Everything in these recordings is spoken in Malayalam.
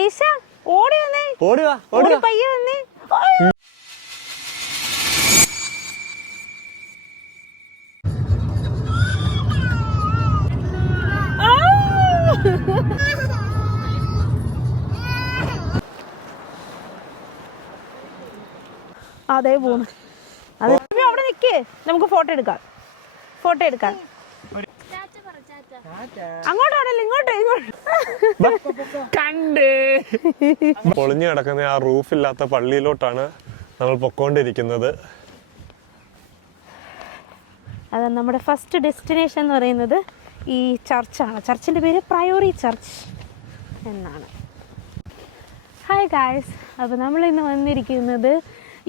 ഈശ ഓടി വന്നേ, ഓടി പയ്യെ വന്നേ. അതേ പോന്നു. അതെ അവിടെ നിക്കേ, നമുക്ക് ഫോട്ടോ എടുക്കാം. അങ്ങോട്ടാണല്ലോ, ഇങ്ങോട്ട് കണ്ടേ. പൊളിഞ്ഞു കിടക്കുന്ന ആ റൂഫില്ലാത്ത പള്ളിയിലോട്ടാണ് നമ്മൾ പൊക്കോണ്ടിരിക്കുന്നത്. അത് നമ്മുടെ ഫസ്റ്റ് ഡെസ്റ്റിനേഷൻ എന്ന് പറയുന്നത് ഈ ചർച്ചാണ്. ചർച്ചിൻ്റെ പേര് പ്രയോറി ചർച്ച് എന്നാണ്. ഹായ് ഗായ്സ്, അപ്പോൾ നമ്മളിന്ന് വന്നിരിക്കുന്നത്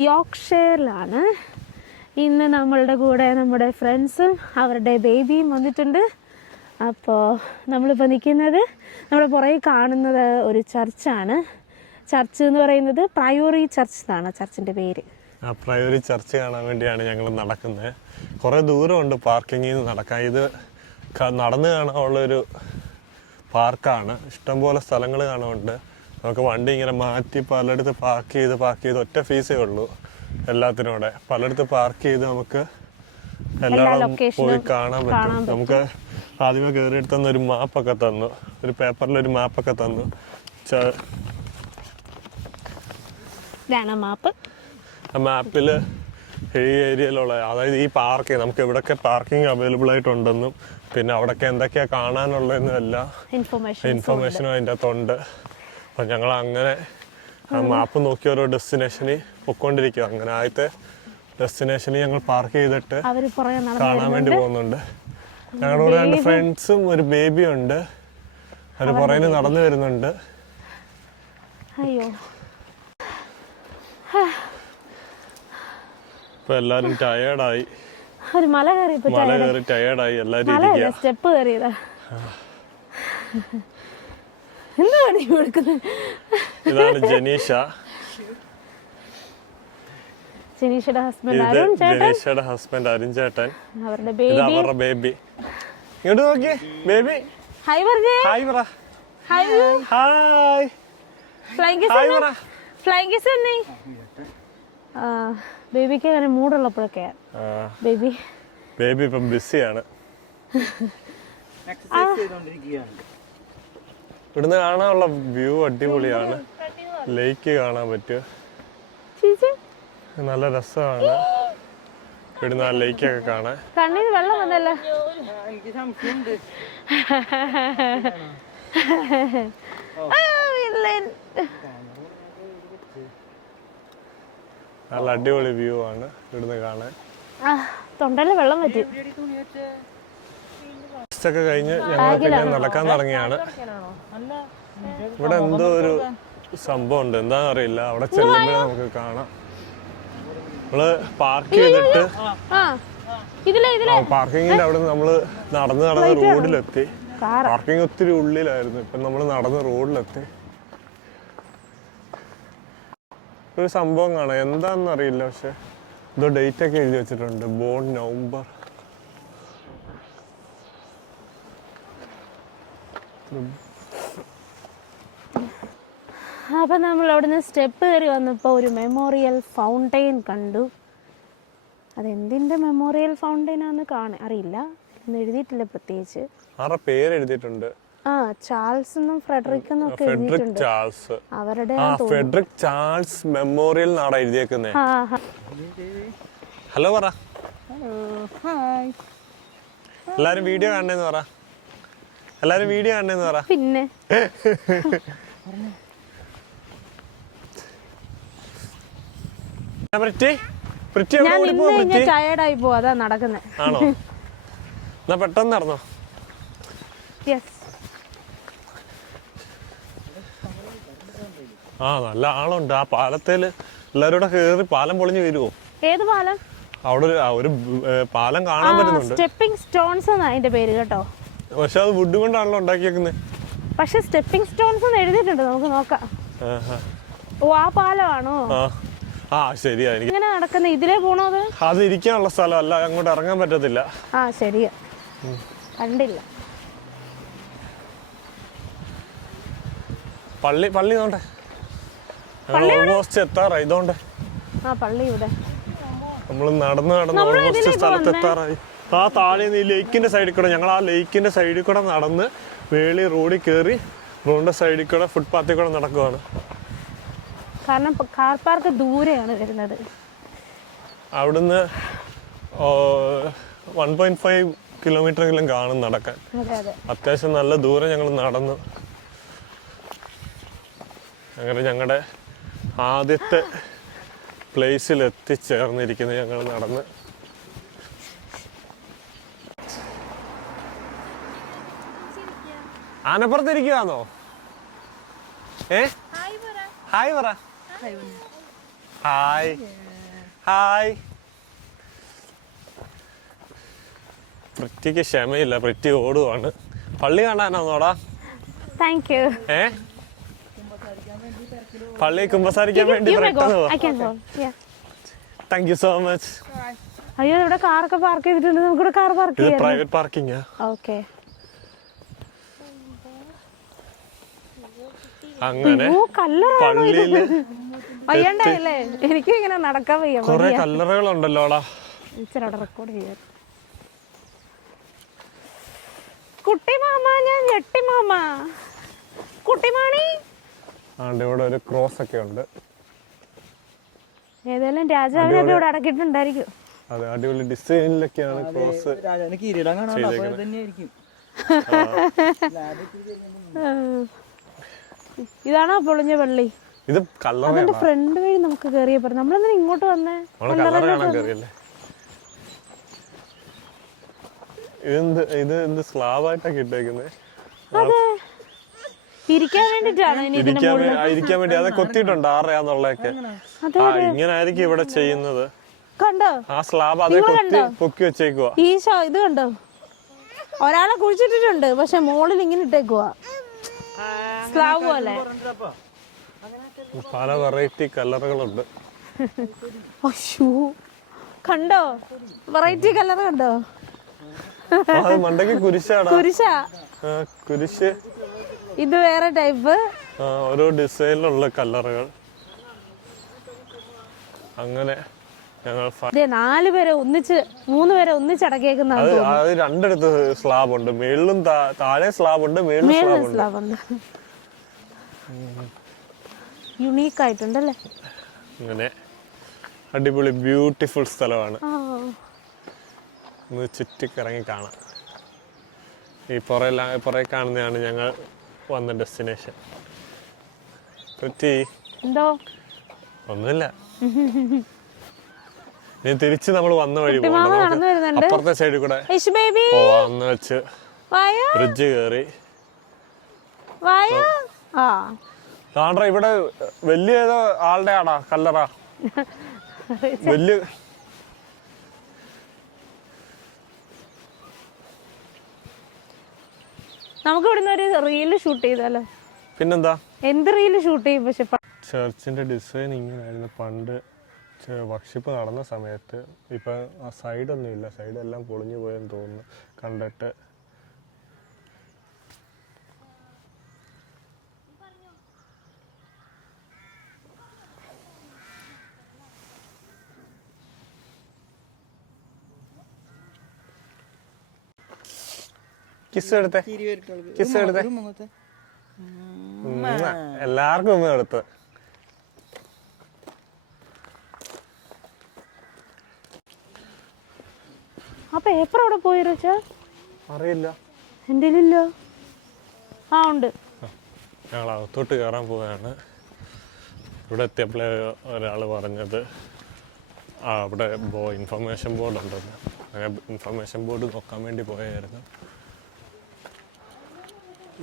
യോർക്ക്ഷയറിലാണ്. ഇന്ന് നമ്മളുടെ കൂടെ നമ്മുടെ ഫ്രണ്ട്സും അവരുടെ ബേബിയും വന്നിട്ടുണ്ട്. അപ്പോൾ നമ്മളിപ്പോൾ നിൽക്കുന്നത് നമ്മുടെ പുറകെ കാണുന്നത് ഒരു ചർച്ചാണ്. ചർച്ച് എന്ന് പറയുന്നത് പ്രയോറി ചർച്ച് എന്നാണ് ചർച്ചിൻ്റെ പേര്. ആ പ്രയോറി ചർച്ച് കാണാൻ വേണ്ടിയാണ് ഞങ്ങൾ നടക്കുന്നത്. കുറേ ദൂരമുണ്ട് പാർക്കിങ്ങിൽ നിന്ന് നടക്കാൻ. ഇത് നടന്ന് കാണാനുള്ളൊരു പാർക്കാണ്. ഇഷ്ടംപോലെ സ്ഥലങ്ങൾ കാണാനുണ്ട്. നമുക്ക് വണ്ടി ഇങ്ങനെ മാറ്റി പലയിടത്ത് പാർക്ക് ചെയ്ത് ഒറ്റ ഫീസേ ഉള്ളൂ എല്ലാത്തിനും കൂടെ. പലയിടത്ത് പാർക്ക് ചെയ്ത് നമുക്ക് എല്ലായിടം പോയി കാണാൻ പറ്റും. നമുക്ക് ആദ്യമേ കയറിയെടുത്തന്ന് ഒരു മാപ്പൊക്കെ തന്നു, ഒരു പേപ്പറിലൊരു മാപ്പൊക്കെ തന്നു. ആ മാപ്പിൽ ഈ ഏരിയയിലുള്ള, അതായത് ഈ പാർക്ക് നമുക്ക് എവിടെയൊക്കെ പാർക്കിംഗ് അവൈലബിൾ ആയിട്ടുണ്ടെന്നും പിന്നെ അവിടെയൊക്കെ എന്തൊക്കെയാണ് കാണാനുള്ളതെന്നും എല്ലാം ഇൻഫർമേഷനും അതിൻ്റെ അകത്തുണ്ട്. അപ്പം ഞങ്ങൾ അങ്ങനെ ആ മാപ്പ് നോക്കി ഓരോ ഡെസ്റ്റിനേഷനിൽ പൊയ്ക്കൊണ്ടിരിക്കുക. അങ്ങനെ ആദ്യത്തെ ഡെസ്റ്റിനേഷനിൽ ഞങ്ങൾ പാർക്ക് ചെയ്തിട്ട് കാണാൻ വേണ്ടി പോകുന്നുണ്ട്. ഞങ്ങളുടെ കൂടെ 2 ഫ്രണ്ട്സും ഒരു ബേബിയും ഉണ്ട്. അവർ പുറകിൽ നടന്നു വരുന്നുണ്ട്. ഇപ്പൊ എല്ലാരും ടയേർഡായി. മല കയറി ടയേർഡായി എല്ലാരും. സ്റ്റെപ്പ് കയറിയതാ. ഇതാണ് ജനീഷ, ജനീഷയുടെ ഹസ്ബൻഡ് അരുൺ ചേട്ടൻ. അവരുടെ ബേബി. ഇങ്ങോട്ട് നോക്കിയേ ബേബി. ഹായ് പറഞ്ഞേ. ഹായ് പറ. ഹായ്. ഫ്ലൈങ് കിസ് തന്നെ. ബേബിക്ക് അങ്ങനെ മൂടുള്ളപ്പോഴൊക്കെ ബേബി ഇപ്പം ബിസിയാണ്. ഇവിടുന്ന് കാണാനുള്ള വ്യൂ അടിപൊളിയാണ്. ലേക്ക് കാണാൻ പറ്റും, നല്ല രസമാണ് ഇവിടുന്ന് ആ ലേക്കൊക്കെ കാണാൻ. കണ്ണിന് വെള്ളം വന്നല്ലേ. നല്ല അടിപൊളി വ്യൂ ആണ് ഇവിടുന്ന് കാണാൻ. തൊണ്ടയില് വെള്ളം പറ്റി. ഒക്കെ കഴിഞ്ഞ് ഞങ്ങൾ പിന്നെ നടക്കാൻ തുടങ്ങിയാണ്. ഇവിടെ എന്തോ ഒരു സംഭവം ഉണ്ട്, എന്താണെന്ന് അറിയില്ല. അവിടെ ചെല്ലുമ്പോഴേ നമുക്ക് കാണാം. നമ്മള് പാർക്ക് ചെയ്തിട്ട് പാർക്കിങ്ങിന്റെ അവിടെ നമ്മള് നടന്ന് റോഡിലെത്തി. പാർക്കിംഗ് ഒത്തിരി ഉള്ളിലായിരുന്നു. ഇപ്പൊ നമ്മള് നടന്ന് റോഡിലെത്തി. ഒരു സംഭവം കാണാം, എന്താണെന്ന് അറിയില്ല. പക്ഷെ എന്തോ ഡേറ്റ് ഒക്കെ എഴുതി വെച്ചിട്ടുണ്ട്. Born November. അപ്പം നമ്മൾ അവിടുന്ന് സ്റ്റെപ്പ് കയറി വന്നപ്പോൾ ഒരു മെമ്മോറിയൽ ഫൗണ്ടെയിൻ കണ്ടു. അതെന്തിൻ്റെ മെമ്മോറിയൽ ഫൗണ്ടെയിനാന്ന് അറിയില്ല, എന്ന് എഴുതിയിട്ടില്ല പ്രത്യേകിച്ച്. പേര് എഴുതിയിട്ടുണ്ട്. ചാൾസ് എന്നും ഫ്രെഡറിക് എന്നും ഒക്കെ എഴുതിയിട്ടുണ്ട്. അവരുടെ ഫ്രെഡറിക് ചാൾസ് മെമ്മോറിയൽ എന്നാണ് എഴുതിയേക്കുന്നേ. ഹലോ പറ. എല്ലാരും വീഡിയോ കാണണേന്ന് പറ. എല്ലാരും വീഡിയോ കാണണേന്ന് പറ. പിന്നെ ടയേർഡായി പോവാ, അതാ നടക്കുന്നത്. ആണോ? എന്നാ പെട്ടെന്ന് നടന്നോ. നല്ല ആളുണ്ട് ആ പാലത്തേല്. എല്ലാരും കൂടെ കേറി പാലം പൊളിഞ്ഞു വരുവോ? ഏത് പാലം? അവിടെ ഒരു പാലം കാണാൻ പറ്റുന്നുണ്ട്. സ്റ്റെപ്പിംഗ് സ്റ്റോൺസ് എന്നാ അതിന്റെ പേര് കേട്ടോ. പക്ഷെ അത് വുഡ് കൊണ്ടാണല്ലോ ഉണ്ടാക്കിയേക്കുന്നത്. പക്ഷെ സ്റ്റെപ്പിംഗ് സ്റ്റോൺസ് എന്ന് എഴുതിയിട്ടുണ്ട്, നമുക്ക് നോക്കാം. ഓ, ആ പാലമാണോ? ശരിയാ. ഇങ്ങനെ നടക്കുന്ന ഇതിലേ പോണോ? അത് ഇരിക്കാനുള്ള സ്ഥലമല്ല, അങ്ങോട്ട് ഇറങ്ങാൻ പറ്റത്തില്ല. ശരിയാ, കണ്ടില്ല. പള്ളി നോണ്ടേ ഓൾമോസ്റ്റ് എത്താറായി ഇതോണ്ടേ. ആ പള്ളി ഇവിടെ. നമ്മൾ നടന്ന് ഓൾമോസ്റ്റ് സ്ഥലത്തെത്താറായി. ആ താഴെ ഈ ലേക്കിന്റെ സൈഡിൽ കൂടെ ഞങ്ങൾ ആ ലേക്കിന്റെ സൈഡിൽ കൂടെ നടന്ന് വേളി റോഡിൽ കയറി റോഡിന്റെ സൈഡിൽ കൂടെ ഫുട്പാത്തിൽ കൂടെ നടക്കുവാണ്. കാരണം കാർ പാർക്ക് ദൂരെയാണ് വരുന്നത്. അവിടുന്ന് 1.5 കിലോമീറ്ററെങ്കിലും കാണും നടക്കാൻ. അത്യാവശ്യം നല്ല ദൂരം ഞങ്ങൾ നടന്നു. അങ്ങനെ ഞങ്ങളുടെ ആദ്യത്തെ പ്ലേസിൽ എത്തിച്ചേർന്നിരിക്കുന്നത് ഞങ്ങൾ നടന്ന്. ആനപ്പുറത്തിരിക്കുകയാണോ? ഹായ് പറ. Hi hi. പൃഥ്വിക്ക് ക്ഷമയില്ല, പൃഥ്വി ഓടുവാണ്. പള്ളി കാണാനാന്നോടാ? Thank you. പള്ളി കുമ്പസാരിക്കാൻ വേണ്ടി താങ്ക് യു സോ മച്ച്. അയ്യോ ഇവിടെ കാറൊക്കെ പാർക്ക് ചെയ്തിട്ടുണ്ട്. നമുക്കിവിടെ കാർ പാർക്ക് ചെയ്യാം. Private parking. ഓക്കെ. അങ്ങനെ പള്ളിയില് വയ്യണ്ടല്ലേ? എനിക്ക് ഇങ്ങനെ നടക്കാൻ വയ്യ. കുറെ കല്ലറകളുണ്ടല്ലോടാ. റെക്കോർഡ് ചെയ്യാൻ. കുട്ടി മാമ, ഞാൻ ഞെട്ടി മാമ. കുട്ടിമാണി. ഇവിടെ ഒരു ക്രോസ് ഒക്കെ ഉണ്ട്. ഏതായാലും രാജാവിനൊക്കെ ഇവിടെ അടക്കിയിട്ടുണ്ടായിരിക്കും. അതെ, അടിപൊളി ഡിസൈനിലൊക്കെയാണ് ക്രോസ്. ഇതാണോ പൊളിഞ്ഞ പള്ളി? ഇത് അതിന്റെ ഫ്രണ്ട് വഴി നമുക്ക് കേറിയ പറഞ്ഞു. നമ്മളെന്തിനാ ഇങ്ങോട്ട് വന്നേ? ഇത് സ്ലാബായിട്ടൊക്കെ ഇട്ടേക്കുന്നത്. ഇരിക്കാൻ വേണ്ടിട്ടാണ്. ഇരിക്കാൻ വേണ്ടി അത് കൊത്തിയിട്ടുണ്ട് ആറയാന്നുള്ളതൊക്കെ. ഇങ്ങനെ ആയിരിക്കും ഇവിടെ ചെയ്യുന്നത്. കണ്ടോ ആ സ്ലാബ് അതേ പൊക്കി വെച്ചേക്കുവാ. ഈ ഇത് കണ്ടോ? ഒരാളെ കുഴിച്ചിട്ടിട്ടുണ്ട്, പക്ഷെ മോളിൽ ഇങ്ങനെ ഇട്ടേക്കുവാ സ്ലാബ് പോലെ. പല വെറൈറ്റി കലറുകളുണ്ട്. കണ്ടോ വെറൈറ്റി കളർ കണ്ടോ? മണ്ടയ്ക്ക് കുരിശാടാ. കുരിശ്. ഇത് വേറെ ടൈപ്പ്. ഓരോ ഡിസൈനിലുള്ള കലറുകൾ. അങ്ങനെ ഞങ്ങൾ 4 പേരെ ഒന്നിച്ച് 3 പേരെ ഒന്നിച്ചടക്കേക്കുന്ന. അത് രണ്ടിടത്ത് സ്ലാബ് ഉണ്ട്. മേളിലും താഴെ സ്ലാബ് ഉണ്ട്, മേളിലും സ്ലാബ് ഉണ്ട്. യുണീക്ക് ആയിട്ടുണ്ടല്ലേ? അങ്ങനെ അടിപൊളി ബ്യൂട്ടിഫുൾ സ്ഥലമാണ്. ഒന്ന് ചുറ്റിക്കിറങ്ങി കാണാം. ഈ പുറകെ കാണുന്നതാണ് ഞങ്ങൾ വന്ന ഡെസ്റ്റിനേഷൻ. എന്തോ ഒന്നുമില്ല. ഇനി തിരിച്ച് നമ്മൾ വന്ന വഴി പോകണം. അപ്പുറത്തെ സൈഡിൽ കൂടെ പോവാന്ന് വെച്ച് ബ്രിഡ്ജ് കയറി. കാണാ ഇവിടെ വലിയ ഏതോ ആളുടെ ആടാ കല്ലറ. വലിയ നമുക്ക് ഇവിടുന്ന് ഒരു റീല് ഷൂട്ട് ചെയ്താലോ? പിന്നെന്താ, എന്ത് റീല് ഷൂട്ട് ചെയ്യും? പക്ഷെ ചർച്ചിന്റെ ഡിസൈൻ ഇങ്ങനെയായിരുന്നു പണ്ട് വർഷിപ്പ് നടന്ന സമയത്ത്. ഇപ്പൊ ആ സൈഡൊന്നും ഇല്ല, സൈഡെല്ലാം പൊളിഞ്ഞു പോയെന്ന് തോന്നുന്നു കണ്ടിട്ട്. കിസ് എടുത്തേ, കിസ് എടുത്തേ. എല്ലാവർക്കും ഒന്നും എടുത്ത്. ആ പേപ്പർ അവിടെ പോയി അറിയില്ല. എൻ്റെ ഇല്ല. ആ ഉണ്ട്. ഞങ്ങൾ അകത്തോട്ട് കയറാൻ പോവുകയാണ്. ഇവിടെ എത്തിയപ്പോഴേ ഒരാൾ പറഞ്ഞത് അവിടെ ഇൻഫർമേഷൻ ബോർഡ് ഉണ്ടെന്ന്. അങ്ങനെ ഇൻഫർമേഷൻ ബോർഡ് നോക്കാൻ വേണ്ടി പോയായിരുന്നു.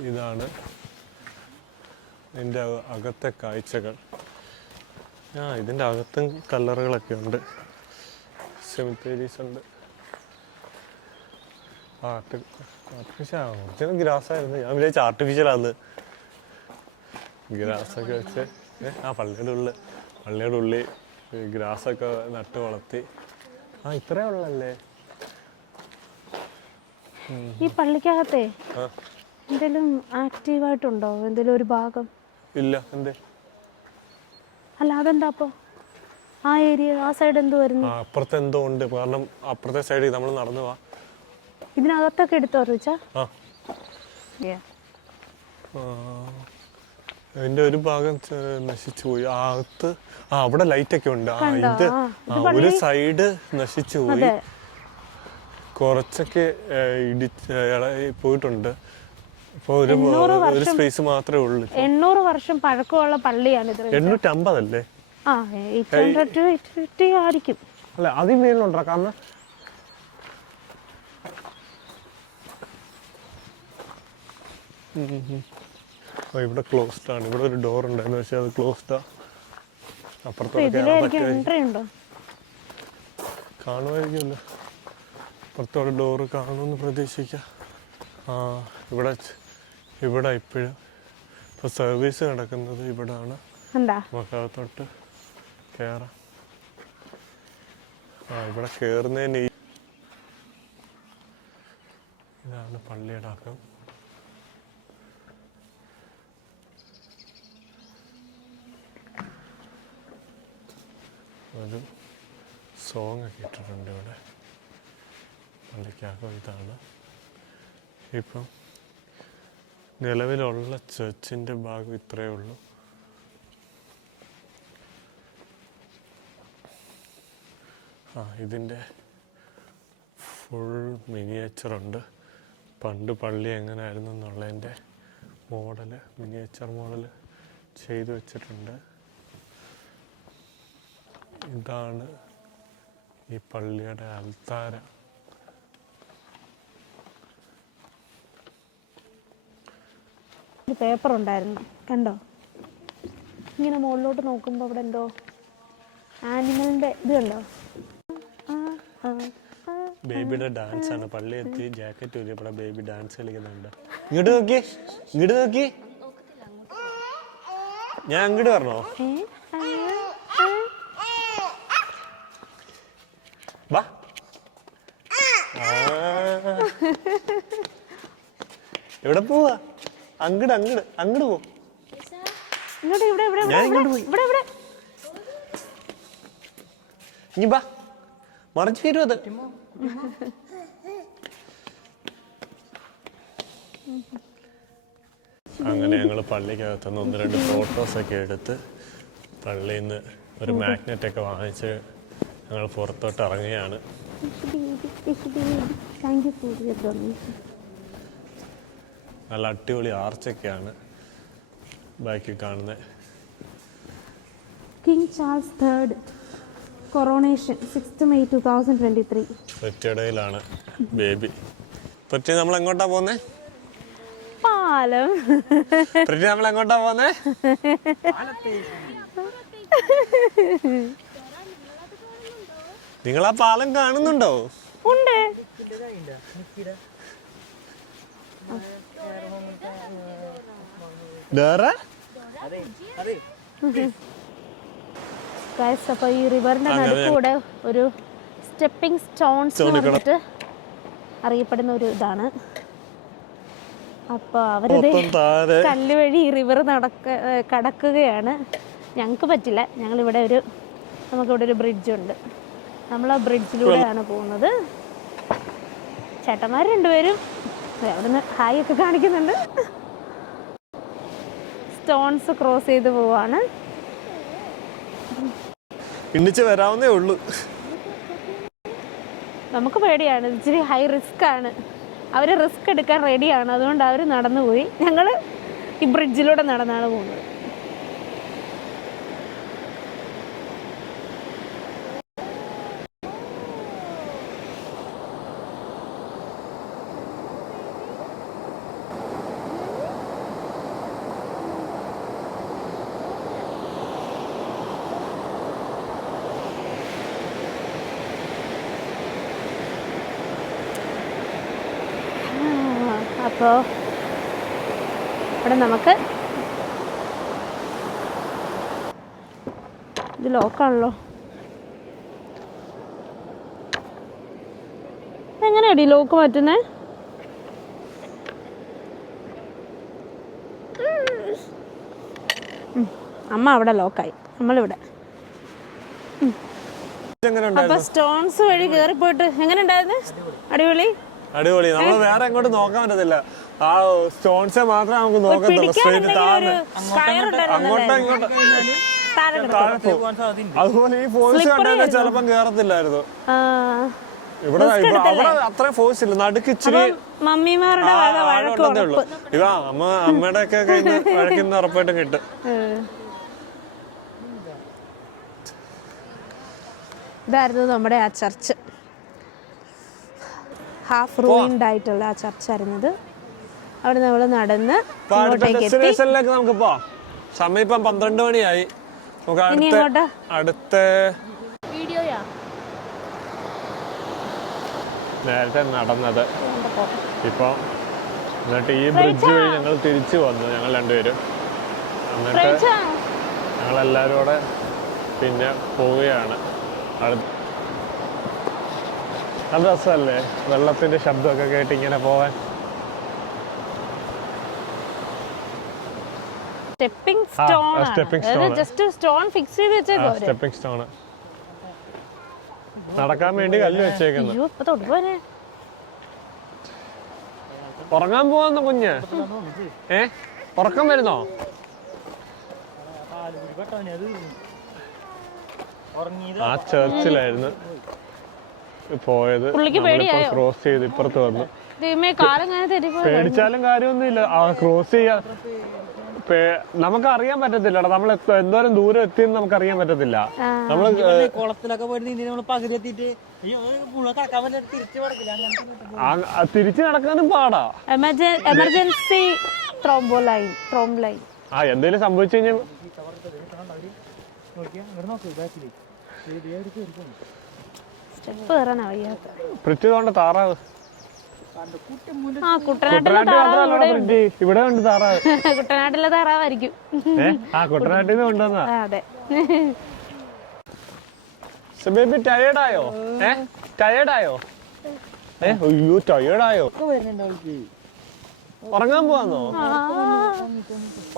ഇതാണ് ഇതിൻ്റെ അകത്തെ കാഴ്ചകൾ. ഇതിൻ്റെ അകത്തും കല്ലറുകളൊക്കെ ഉണ്ട്, സെമിത്തേരീസ് ഉണ്ട്. ആർട്ടിഫിഷ്യൽ ഗ്രാസായിരുന്നു. ഞാൻ വിചാരിച്ച ആർട്ടിഫിഷ്യലാന്ന്. ഗ്രാസൊക്കെ വെച്ച് പള്ളിയുടെ ഉള്ളിൽ ഗ്രാസൊക്കെ നട്ട് വളർത്തി. ഇത്രേ ഉള്ളല്ലേ ഈ പള്ളിക്കകത്തെ? എന്തെങ്കിലും ആക്റ്റീവായിട്ടുണ്ടോ? എന്തെങ്കിലും ഒരു ഭാഗം ഇല്ല. എന്തേ? അല്ല അതെന്താ അപ്പോൾ ആ ഏരിയ ആ സൈഡ് എന്തോ വരുന്നു? അപ്പുറത്ത് എന്തോ ഉണ്ട്. കാരണം അപ്പുറത്തെ സൈഡിൽ നമ്മൾ നടന്നു പോവാ. ഇതിനകത്തൊക്കെ എടുത്തോ റിച്ചാ? അതിന്റെ ഒരു ഭാഗം നശിച്ചു പോയി. അകത്ത് അവിടെ ലൈറ്റ് ഒക്കെ ഉണ്ട്. ഇത് ഒരു സൈഡ് നശിച്ചു പോയി. കുറച്ചൊക്കെ പോയിട്ടുണ്ട്. ഇപ്പൊ ഒരു സ്പേസ് മാത്രമേ ഉള്ളൂ. 800 വർഷം പഴക്കമുള്ള പള്ളിയാണ് ഇത്. 850 അല്ലേ? 800 to 850 ആയിരിക്കും. അല്ല അതിൽ മേലുണ്ടോ? കാരണം ഇവിടെ ക്ലോസ്ഡ് ആണ്. ഇവിടെ ഒരു ഡോർ ഉണ്ടായിരുന്നു, പക്ഷെ അത് ക്ലോസ്ഡാ. അപ്പുറത്തോട്ട് കാണുമായിരിക്കുമല്ലോ. അപ്പുറത്തോടെ ഡോറ് കാണുമെന്ന് പ്രതീക്ഷിക്കാം. ഇവിടെ ഇപ്പോഴും ഇപ്പൊ സർവീസ് നടക്കുന്നത് ഇവിടാണ്. മകത്തോട്ട് കയറാം. ഇവിടെ കയറുന്നതിന് ഇതാണ് പള്ളിയുടെ അകം. ഒരു സോങ് ഒക്കെ ഇട്ടിട്ടുണ്ട് ഇവിടെ. പള്ളിക്കകം ഇതാണ്. ഇപ്പം നിലവിലുള്ള ചർച്ചിൻ്റെ ഭാഗം ഇത്രയേ ഉള്ളൂ. ഇതിൻ്റെ ഫുൾ മിനിയേച്ചറുണ്ട്. പണ്ട് പള്ളി എങ്ങനെയായിരുന്നു എന്നുള്ളതിൻ്റെ മിനിയേച്ചർ മോഡൽ ചെയ്തു വച്ചിട്ടുണ്ട്. ഇതാണ് ഈ പള്ളിയുടെ അൽത്താര. പേപ്പർ ഉണ്ടായിരുന്നു, കണ്ടോ? ഇങ്ങനെ മുകളിലോട്ട് നോക്കുമ്പോൾ അവിടെ എന്തോ ആനിമലിന്റെ ഇത് കണ്ടോ? ബേബിയുടെ ഡാൻസ് ആണ്. പള്ളി എത്തി ജാക്കറ്റ് ഊരിയപ്പോഴാ ബേബി ഡാൻസ് കളിക്കുന്നുണ്ട്. ഇങ്ങോട്ട് നോക്കി, ഇങ്ങോട്ട് നോക്കി. ഞാൻ അങ്ങോട്ട് പറഞ്ഞോ? വാ. എവിടെ പോവാ? അങ്ങട് അങ്ങട് അങ്ങട് പോ. ഞാൻ ഇങ്ങോട്ട് പോയി. ഇനി ബാ, മറിച്ച് തരും അത്. അങ്ങനെ ഞങ്ങൾ പള്ളിക്കകത്തുനിന്ന് 1-2 ഫോട്ടോസൊക്കെ എടുത്ത് പള്ളിയിൽ നിന്ന് ഒരു മാഗ്നറ്റൊക്കെ വാങ്ങിച്ച് ഞങ്ങൾ പുറത്തോട്ട് ഇറങ്ങുകയാണ്. നല്ല അടിപൊളി ആർച്ചൊക്കെയാണ് ബാക്കിൽ കാണുന്നത്. King Charles III coronation 6th May 2023. ഒറ്റയിടയിലാണ് ബേബി. പറ്റി നമ്മൾ എങ്ങോട്ടാ പോന്നേ? പാലം. പറ്റി നമ്മൾ എങ്ങോട്ടാ പോന്നേ? നിങ്ങൾ ആ പാലം കാണുന്നുണ്ടോ? ഉണ്ട്. അപ്പൊ ഈ റിവറിന്റെ നടുക്കൂടെ ഒരു സ്റ്റെപ്പിംഗ് സ്റ്റോൺസ് പറഞ്ഞിട്ട് അറിയപ്പെടുന്ന ഒരു ഇതാണ്. അപ്പൊ അവരത് കല്ല് വഴി റിവർ കടക്കുകയാണ്. ഞങ്ങൾക്ക് പറ്റില്ല. നമുക്കിവിടെ ഒരു ബ്രിഡ്ജ് ഉണ്ട്. നമ്മൾ ആ ബ്രിഡ്ജിലൂടെയാണ് പോകുന്നത്. ചേട്ടന്മാർ രണ്ടുപേരും അവിടുന്ന് ഹായ് ഒക്കെ കാണിക്കുന്നുണ്ട്. സ്റ്റോൺസ് ക്രോസ് ചെയ്ത് പോവാണ്. ഇന്നിച്ച് വരാവുന്നേ ഉള്ളൂ. നമുക്ക് പേടിയാണ്, ഇച്ചിരി ഹൈ റിസ്ക് ആണ്. അവർ റിസ്ക് എടുക്കാൻ റെഡിയാണ്, അതുകൊണ്ട് അവർ നടന്നു പോയി. ഞങ്ങൾ ഈ ബ്രിഡ്ജിലൂടെ നടന്നാണ് പോകുന്നത്. അപ്പോൾ ഇവിടെ നമുക്ക് ഇത് ലോക്കാണല്ലോ. എങ്ങനെയാടി ലോക്ക് മാറ്റുന്നേ? അമ്മ അവിടെ ലോക്കായി, നമ്മളിവിടെ. അപ്പൊ സ്റ്റോൺസ് വഴി കേറി പോയിട്ട് എങ്ങനെ ഉണ്ടായിരുന്നു? അടിപൊളി അടിപൊളി. നമ്മൾ വേറെ എങ്ങോട്ട് നോക്കാൻ പറ്റത്തില്ല, ആ സ്റ്റോൺസ് മാത്രമേ നമുക്ക് നോക്കത്തുള്ളൂ. സ്ട്രെയിറ്റ് താഴെ അങ്ങോട്ടോ ഇങ്ങോട്ടോ അതുപോലെ ഈ ഫോഴ്സ് കണ്ടാൽ ചിലപ്പം കേറത്തില്ലായിരുന്നു. ഇവിടെ അവിടെ അത്രയും ഫോഴ്സ് ഇല്ല, നടുക്ക് ഇച്ചിരി മമ്മിമാരുടെ ഉള്ളൂ. ഇതാ അമ്മയുടെ ഒക്കെ കഴിഞ്ഞ് വഴക്കുന്ന ഉറപ്പായിട്ടും കിട്ടും. ഇതായിരുന്നു നമ്മുടെ ആ ചർച്ച്, ഹാഫ് റൂയിൻഡ് ആയിട്ടുള്ള ആ ചർച്ചായിരുന്നത്. അവിടെ നമ്മൾ നടന്ന് ഡെസ്റ്റിനേഷനിലേക്ക് നമുക്ക് പോവാം. സമയം ഇപ്പം 12 മണിയായി. നമുക്ക് അടുത്ത നേരത്തെ നടന്നത് ഇപ്പം, എന്നിട്ട് ഈ ബ്രിഡ്ജ് വഴി ഞങ്ങൾ തിരിച്ചു വന്നു, ഞങ്ങൾ രണ്ടുപേരും. എന്നിട്ട് ഞങ്ങളെല്ലാവരും കൂടെ പിന്നെ പോവുകയാണ്. അത് രസമല്ലേ വെള്ളത്തിന്റെ ശബ്ദമൊക്കെ കേട്ട് ഇങ്ങനെ പോവാൻ. സ്റ്റെപ്പിംഗ് സ്റ്റോൺ ഫിക്സ് ചെയ്ത് വെച്ചേക്കോ. സ്റ്റെപ്പിംഗ് സ്റ്റോൺ നടക്കാൻ വേണ്ടി കല്ല് വെച്ചേക്കുന്നു. ഉറങ്ങാൻ പോവാന്നോ കുഞ്ഞ്? ഉറക്കം വരുന്നോ? ആ ചർച്ചിലായിരുന്നു പോയത്. ക്രോസ് ചെയ്ത് ഇപ്പുറത്ത് വന്നു. പേടിച്ചാലും കാര്യമൊന്നുമില്ല, ക്രോസ് ചെയ്യാ നമുക്ക് അറിയാൻ പറ്റത്തില്ല. നമ്മൾ എന്തോരം ദൂരം എത്തിയെന്ന് നമുക്ക് അറിയാൻ പറ്റത്തില്ല. നമ്മള് കുളത്തിലൊക്കെ പോയിട്ട് പകുതി എത്തിയിട്ട് തിരിച്ചു നടക്കാനും പാടാ. എമർജൻസി എന്തേലും സംഭവിച്ചു കഴിഞ്ഞാൽ താറാവ് ഇവിടെ ഉണ്ട്. താറാവ് കുട്ടനാട്ടിലെ താറാവായിരിക്കും. കുട്ടനാട്ടിൽ നിന്ന് കൊണ്ടുവന്നാ. ബേബി ടയേർഡായോ? ടയേർഡായോ? അയ്യോ ടയേർഡായോ? ഉറങ്ങാൻ പോവാന്നോ?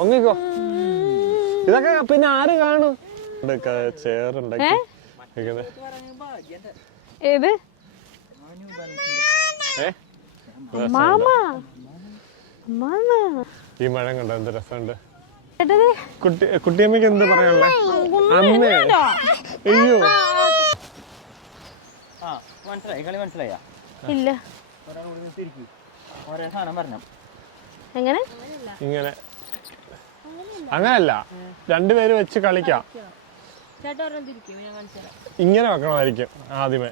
ഒങ്ങിക്കോ. ഇതൊക്കെ പിന്നെ ആര് കാണും? ചേറുണ്ടാക്കി ഏത് ഈ മഴ കണ്ടോ എന്ത് രസമുണ്ട്. കുട്ടിയമ്മക്ക് എന്ത് പറയാനുള്ള? അമ്മേ അയ്യോ മനസ്സിലായ ഇല്ല. എങ്ങനെ? ഇങ്ങനെ അങ്ങനല്ല, രണ്ടുപേര് വെച്ച് കളിക്കാം. ഇങ്ങനെ വെക്കണമായിരിക്കും ആദ്യമേ.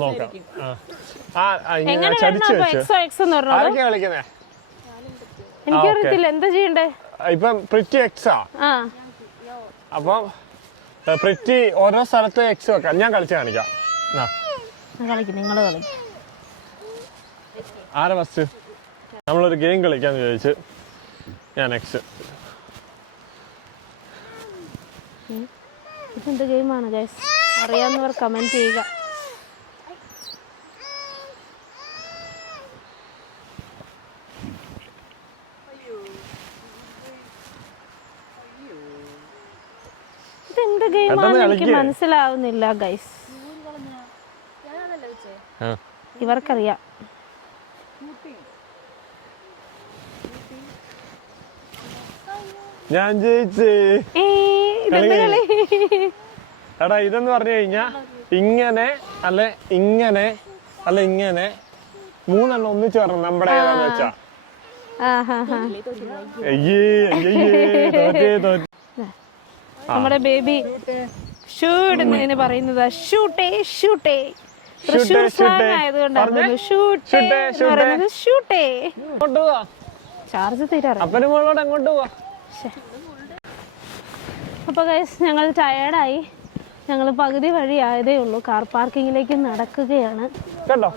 നോക്കാം. കളിക്കുന്നേ എനിക്കറിയത്തില്ല എന്താ ചെയ്യണ്ടേ. ഇപ്പം പ്രിറ്റി എക്സാ. അപ്പം പ്രിറ്റി ഓരോ സ്ഥലത്ത് എക്സ് വെക്കാം. ഞാൻ കളിച്ച് കാണിക്കാം. ആരാ ഫസ്റ്റ്? നമ്മളൊരു ഗെയിം കളിക്കാന്ന് ചോദിച്ചു. ഞാൻ എക്സ്. ഇതെന്ത് ഗെയിമാണ് ഗൈസ്? അറിയാവുന്നവർ കമന്റ് ചെയ്യുക. ഇതെന്ത് ഗെയിമാണെന്ന് എനിക്ക് മനസ്സിലാവുന്നില്ല ഗൈസ്. ഇവർക്കറിയാം. ഞാൻ ജയിച്ചേ. എടാ ഇതെന്ന് പറഞ്ഞു കഴിഞ്ഞാ ഇങ്ങനെ അല്ലെ ഇങ്ങനെ അല്ല ഇങ്ങനെ മൂന്നെണ്ണം ഒന്നിച്ച് പറഞ്ഞു. നമ്മുടെ ഏതാന്ന് വെച്ചാ നമ്മുടെ ബേബി ഷൂട്ട് എന്ന് പറയുന്നത് ഷൂട്ടേ ഷൂട്ടേ. തൃശ്ശൂർ സ്ലാങ് ആയതുകൊണ്ടാണ് ഷൂട്ടേ. ചാർജ് തീരാറ്. അങ്ങോട്ട് പോവാ. അപ്പോൾ ഗൈസ് ഞങ്ങൾ ടയേർഡായി. ഞങ്ങൾ പകുതി വഴി ആയതേ ഉള്ളൂ. കാർ പാർക്കിങ്ങിലേക്ക് നടക്കുകയാണ്. കേട്ടോ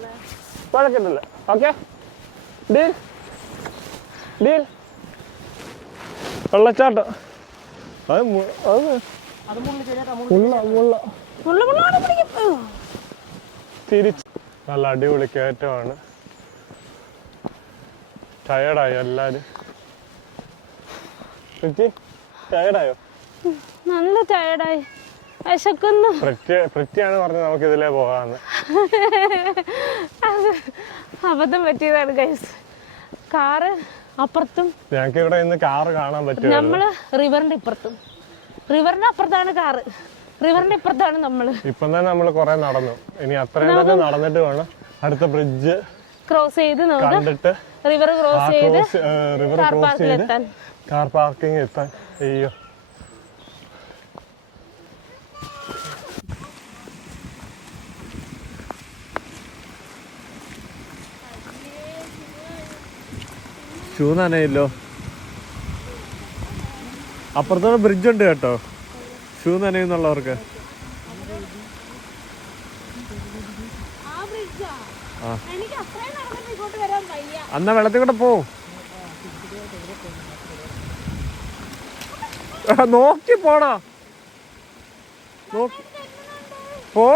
കുഴപ്പമില്ല. Okay deal deal. വെള്ളച്ചാട്ടം തിരിച്ച് നല്ല അടിപൊളി കയറ്റമാണ്. ടയർഡായോ എല്ലാരും? ടയർഡായോ? നല്ല ടയർഡായി, വിശക്കുന്നു. പൃഥ്വിയാണ് പറഞ്ഞത് നമുക്ക് ഇതിലേ പോകാന്ന്. അത് അബദ്ധം പറ്റിയതാണ് ഗൈസ്. കാറ് അപ്പുറത്തും ഞങ്ങൾക്ക് ഇവിടെ ഇന്ന് കാറ് കാണാൻ പറ്റും. നമ്മള് റിവറിന്റെ ഇപ്പുറത്തും. റിവറിന്റെ അപ്പുറത്താണ് കാറ്, റിവറിന്റെ ഇപ്പുറത്താണ് നമ്മള്. ഇപ്പം തന്നെ നമ്മള് കൊറേ നടന്നു. ഇനി അത്രയും തന്നെ നടന്നിട്ട് വേണം അടുത്ത ബ്രിഡ്ജ് ക്രോസ് ചെയ്ത് നമുക്ക് കണ്ടിട്ട് റിവർ ക്രോസ് ചെയ്ത് റിവർ കാർ ക്രോസ് പാർക്കിൽ ചെയ്ത് എത്താൻ. കാർ പാർക്കിംഗ് എത്താൻ. അയ്യോ, ഷൂ നനയില്ലോ. അപ്പുറത്തോടെ ബ്രിഡ്ജ് ഉണ്ട് കേട്ടോ, ഷൂ നനയുന്നുള്ളവർക്ക്. അന്നാ വെള്ളത്തിൽ കൂടെ പോ. നോക്കി പോടാ, പോ.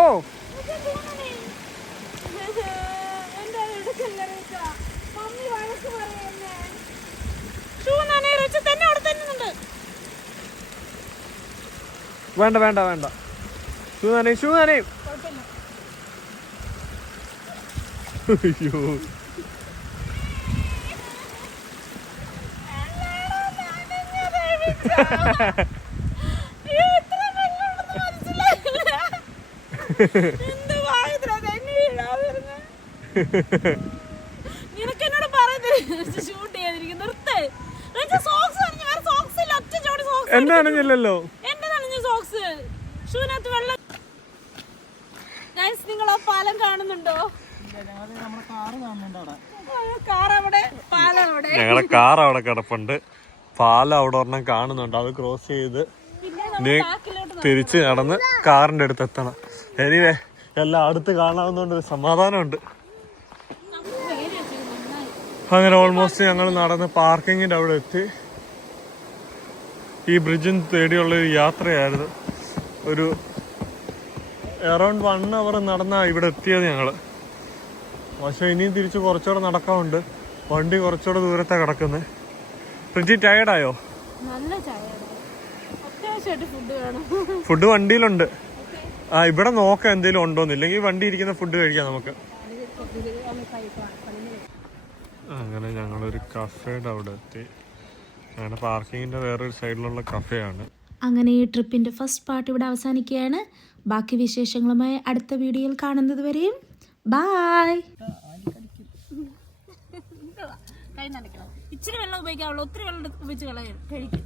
വേണ്ട വേണ്ട വേണ്ട, ഷൂ നനയും, ഷൂ നനയും. അയ്യോ, എന്നാണില്ലല്ലോ. നിങ്ങൾ ആ പാലം കാണുന്നുണ്ടോ? ഞങ്ങളുടെ കാർ അവിടെ കിടപ്പുണ്ട്, പാലം അവിടെ ഒരെണ്ണം കാണുന്നുണ്ട്. അത് ക്രോസ് ചെയ്ത് തിരിച്ച് നടന്ന് കാറിന്റെ അടുത്ത് എത്തണം. എനിവേ എല്ലാം അടുത്ത് കാണാവുന്നതുകൊണ്ട് ഒരു സമാധാനമുണ്ട്. അങ്ങനെ ഓൾമോസ്റ്റ് ഞങ്ങൾ നടന്ന് പാർക്കിങ്ങിന്റെ അവിടെ എത്തി. ഈ ബ്രിഡ്ജിന് തേടിയുള്ള ഒരു യാത്രയായിരുന്നു. ഒരു അറൗണ്ട് 1 hour നടന്നാ ഇവിടെ എത്തിയത് ഞങ്ങള്. പക്ഷെ ഇനിയും തിരിച്ച് കുറച്ചുകൂടെ നടക്കാറുണ്ട്. വണ്ടി കുറച്ചുകൂടെ ദൂരത്താ കിടക്കുന്നത്. ഫ്രിഡ്ജി ടയർഡായോ? ഫുഡ് വണ്ടിയിലുണ്ട്. ഇവിടെ നോക്കാം എന്തെങ്കിലും ഉണ്ടോന്ന്, ഇല്ലെങ്കിൽ വണ്ടി ഇരിക്കുന്ന ഫുഡ് കഴിക്കാം നമുക്ക്. അങ്ങനെ ഞങ്ങളൊരു കഫേയുടെ അവിടെ എത്തി. അങ്ങനെ പാർക്കിങ്ങിന്റെ വേറൊരു സൈഡിലുള്ള കഫേയാണ്. അങ്ങനെ ഈ ട്രിപ്പിന്റെ ഫസ്റ്റ് പാർട്ട് ഇവിടെ അവസാനിക്കുകയാണ്. ബാക്കി വിശേഷങ്ങളുമായി അടുത്ത വീഡിയോയിൽ കാണുന്നത് വരെയും ബൈ. ഇച്ചിരി വെള്ളം ഉപയോഗിക്കാവുള്ളൂ, ഒത്തിരി വെള്ളം ഉപയോഗിച്ച് കഴിക്കും.